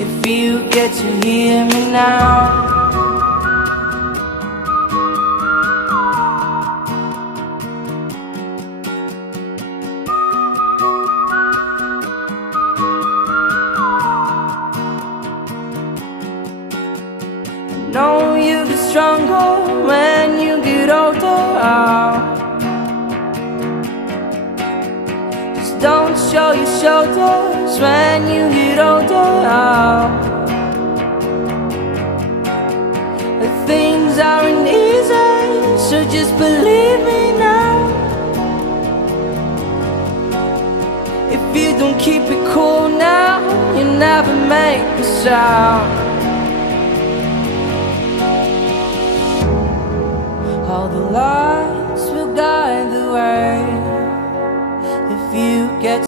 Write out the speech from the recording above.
if you get to hear me now. I know you get stronger when you get older. Just don't show your shoulders when you get older. Things aren't easy, so just believe me now. If you don't keep it cool now, you never make a sound. All the lights will guide the way if you get